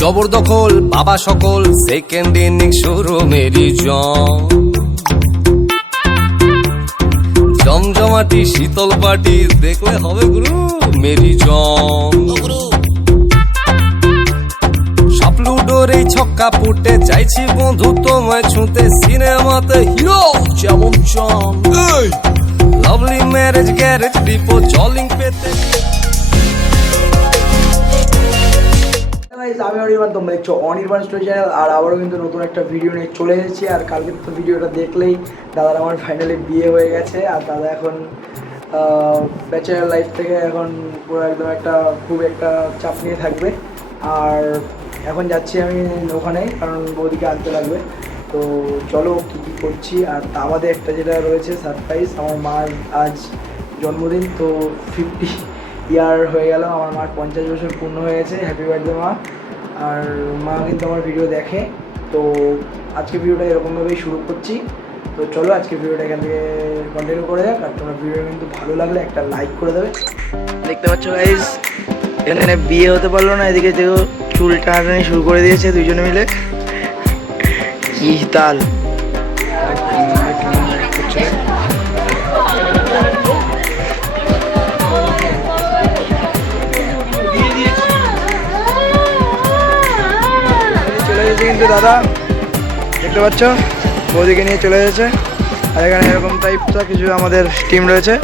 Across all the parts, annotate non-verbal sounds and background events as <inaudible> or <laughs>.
জবরদখল বাবা সকল second innings শুরু, মেরি জম জমজমাটি, শীতল পাটি, দেখলে হবে গুরু, মেরি জম ছক্কা পুটে, চাইছি বন্ধু তোমায় ছুঁতে, সিনেমাতে হিরো যেমন চম লাভলি ম্যারেজ গ্যারেজ ডিপো জলিং পেতে আমি অনির্বাণ, তোমরা দেখছ অনির্বাণ স্টোরি চ্যানেল আর আবারও কিন্তু নতুন একটা ভিডিও নিয়ে চলে এসেছি, আর কালকে তো ভিডিওটা দেখলেই দাদার আমার ফাইনালি বিয়ে হয়ে গেছে, আর দাদা এখন ব্যাচেলার লাইফ থেকে এখন পুরো একদম একটা খুব একটা চাপ নিয়ে থাকবে, আর এখন যাচ্ছি আমি ওখানে কারণ বৌদিকে আনতে লাগবে। তো চলো কী কী করছি? আর আমাদের একটা যেটা রয়েছে সারপ্রাইজ আমার মার আজ জন্মদিন, তো ফিফটি ইয়ার হয়ে গেল, আমার মার পঞ্চাশ বছর পূর্ণ হয়ে গেছে হ্যাপি বার্থডে মা। আর মা কিন্তু আমার ভিডিও দেখে, তো আজকে ভিডিওটা এরকমভাবেই শুরু করছি। তো চলো আজকে ভিডিওটা এখান থেকে কন্টিনিউ করে যাক, আর তোমার ভিডিও কিন্তু ভালো লাগলে একটা লাইক করে দেবে। দেখতে পাচ্ছ গাইজ এখানে বিয়ে হতে পারল না, এদিকে দেখো চুল টানাটানি শুরু করে দিয়েছে দুজনে মিলে। গেছে কিন্তু দাদা। দেখতে পাচ্ছ? বৌদিকে নিয়ে চলে গেছে আর এখানে এরকম টাইপটা কিছু আমাদের টিম রয়েছে।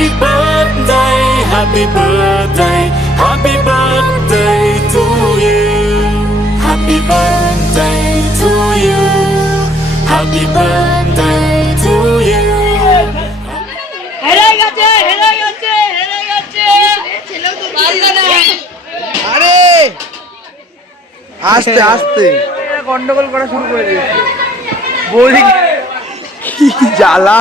Happy birthday, happy birthday, happy birthday to you. Happy birthday to you. Happy birthday to you. হেরে গেছে হেরে গেছে হেরে গেছে পারলে না আরে আস্তে আস্তে গন্ডগোল করা শুরু করে দিয়েছে বলি কি জ্বালা?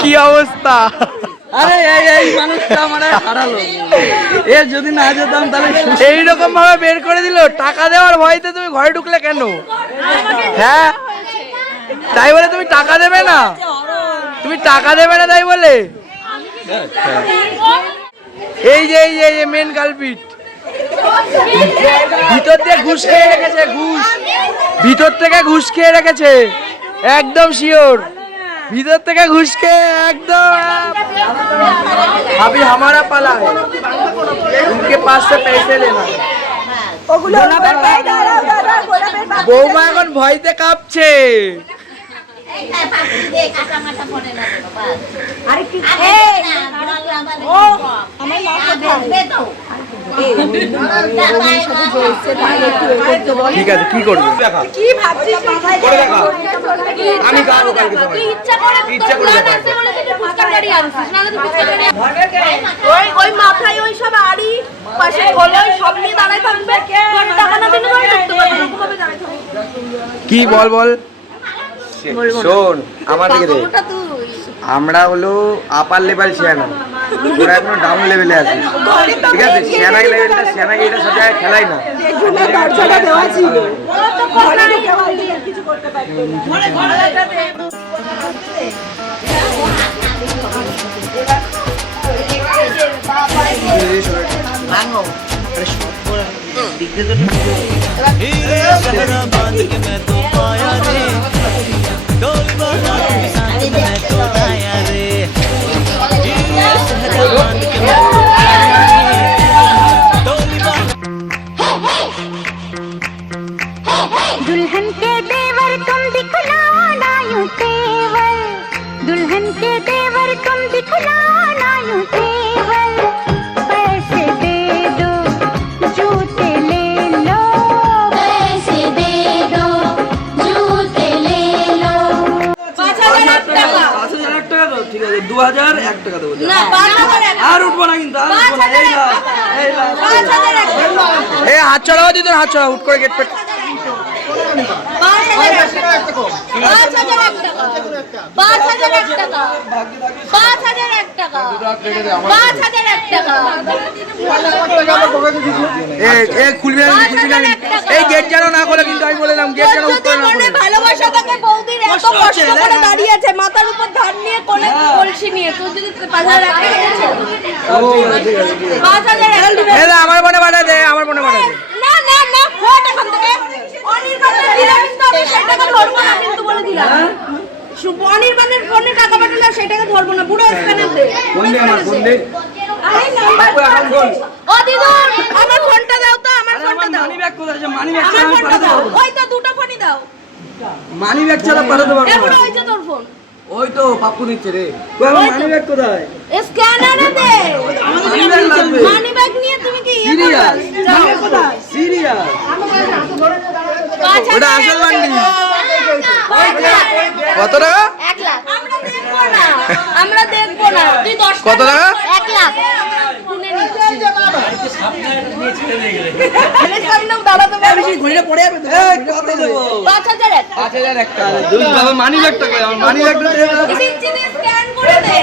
কি অবস্থা? আরে এই এই মানুষটা আমার হারালো। এ যদি না যেতাম তাহলে এইরকম ভাবে বের করে দিল টাকা দেওয়ার ভয়তে তুমি ঘরে ঢুকলে কেন? হ্যাঁ? তাই বলে তুমি টাকা দেবে না? তুমি টাকা দেবে না তাই বলে? এই যে এই যে এই যে মেন কালপিট ভিতর দিয়ে ঘুষ খেয়ে রেখেছে ঘুষ ভিতর থেকে ঘুষ খেয়ে রেখেছে একদম শিওর ভিতর থেকে ঘুষ খেয়ে একদম अभी हमारा पाला है उनके पास से पैसे लेना বৌমা এখন ভয়তে কাঁপছে ঠিক আছে কি করবে? কি ভাবছিস? আমি কালকে তুই ইচ্ছা করে ইচ্ছা করে ওই ওই মাথায় ওই সব আড়ি। পাশে খোলে ওই সব নিয়ে দাঁড়ায় থাকবে। টাকা না দিলে ধরে ঢুকতে পারবে না ওরকমভাবে দাঁড়ায় থাকবে। কি বল বল? শোন আমার দিকে আমরা হলো আপার লেভেল শেয়ানা ওরা এখনও ডাউন লেভেলে আছে ঠিক আছে শেয়ানা লেভেলটা শেয়ানা এটার সাথে খেলাই না ভাঙো मैं तो पाया रे डोली बना के साथ मैं तो आया रे हीरे शहरा बांध के मैं तो पाया रे না পাঁচ খুলবি না হাজার এক টাকা। এই গেট যেন না করে কিন্তু আমি বললাম গেট যেন তোর হুট করে যদি না করে ভালোবাসা থাকে বৌদির এত কষ্ট করে দাঁড়িয়ে মাথার উপর ধান নিয়ে কোলে কলসি নিয়ে। তোর যদি পাঁচ হাজার এক টাকা দিচ্ছে। পাঁচ হাজার এক টাকা এ দা, আমার মনে পাঠা দে আমার মনে পাঠা দে। না না না ফোট এখান থেকে। অনির্বাণের দিলে কিন্তু আমি সেই ধরবো না কিন্তু বলে দিলাম। অনির্বাণের ফোনে টাকা পাঠালে সেই ধরবো না পুরো স্ক্যানার দে ফোন দে আমার ফোন দে। আরে নাম্বার এখন বল। ও দিদুন আমার ফোনটা দাও তো আমার ফোনটা দাও। মানি ব্যাগ কোথায় আছে? মানি ব্যাগ আমার ছাড়া ফোনটা পাঠাতে দাও। পারব ওই তো দুটো ফোনই দাও। মানি ব্যাগ ছাড়া পাঠাতে পারব ওই যে তোর ফোন ওই তো পাপ্পু দিচ্ছে রে। মানি ব্যাগ কোথায়? স্ক্যানারে দে। মানি ব্যাগ মানি নিয়ে তুমি কি ইয়ে সিরিয়াস করবে? সিরিয়াস ওটা আসল বান্ডিল। কত টাকা? এক লাখ। আমরা দেখব না। আমরা দেখব না তুই দশ কত টাকা? এক লাখ। পড়ে যাবে কত দেবো? এক দুই বাবা মানি আমার মানি দে।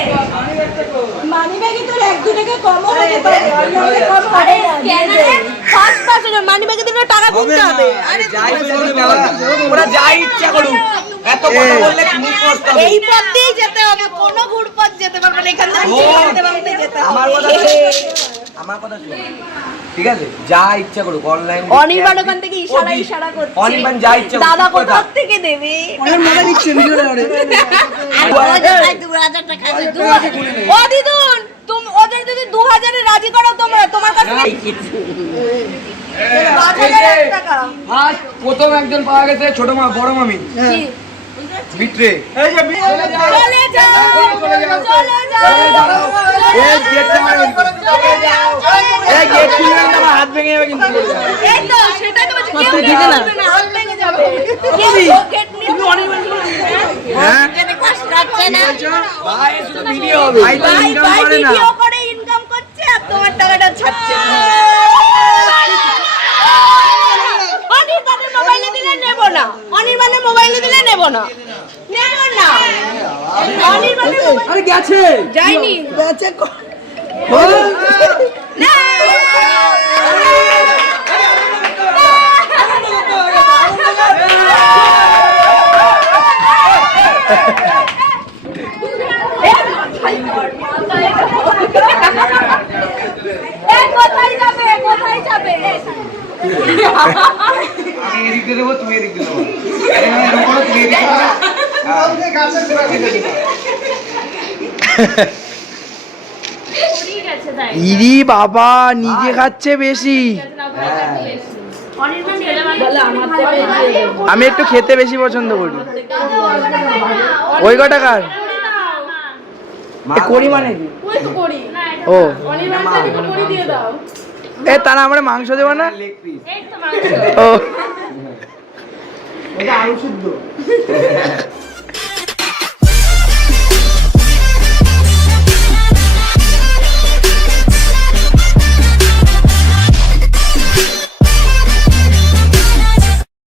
আরে স্ক্যানারে ফার্স্ট পাসে মানি ব্যাগে দিলে টাকা গুনতে হবে। আরে যাই বাবা। ওরা যা ইচ্ছা করুক। এত কথা বললে কি করতে হবে? এই পথ দিয়েই যেতে হবে। কোনো ঘুর পথ যেতে পারবে না। এখান থেকে যেতে পারবে যেতে আমার কথা হবে। আমার কথা শুন ঠিক আছে? যা ইচ্ছা করুক অনলাইন অনির্বাণ ওখান থেকে ইশারা ইশারা করছে। অনির্বাণ যা ইচ্ছা করুক, দাদা কোথা। থেকে দেবে? অনেক মজা ও দিদুন তুমি ওদের যদি দু হাজারে রাজি করো তোমরা তোমার কাছে প্রথম একজন পাওয়া গেছে ছোট মা বড় মামি। কি? বিট্রে চলে যাও চলে যাও চলে যাও এই গেট মারবেন চলে যাও এই গেট খুলবেন আমার হাত ভেঙে যাবে কিন্তু এই তো সেটাই তো বলছি কেউ তুই না? হাত ভেঙে যাবে কেউ পকেট নিয়ে হ্যাঁ যেতে কষ্ট লাগছে না ভাই শুধু ভিডিও হবে ভাই তো ভাই ইনকাম করে না ভিডিও করে ইনকাম করছে আর তোমার টাকাটা ছাড়ছে না অনির্বাণের মোবাইলে দিলে নেব না অনির্বাণের মোবাইলে দিলে নেব না। নেব না। আরে গেছে। যায়নি গেছে কোথায় যাবে? কোথায় যাবে? আমি এদিক দিয়ে দেবো তুমি এদিক দিয়ে দেবো। এরকম করো তুমি এদিক ইরি বাবা নিজে খাচ্ছে বেশি। আমি একটু খেতে বেশি পছন্দ করি। ওই কটা কার? করি মানে কি? ও। এ তারা আমরা মাংস দেবো না? ও। <laughs>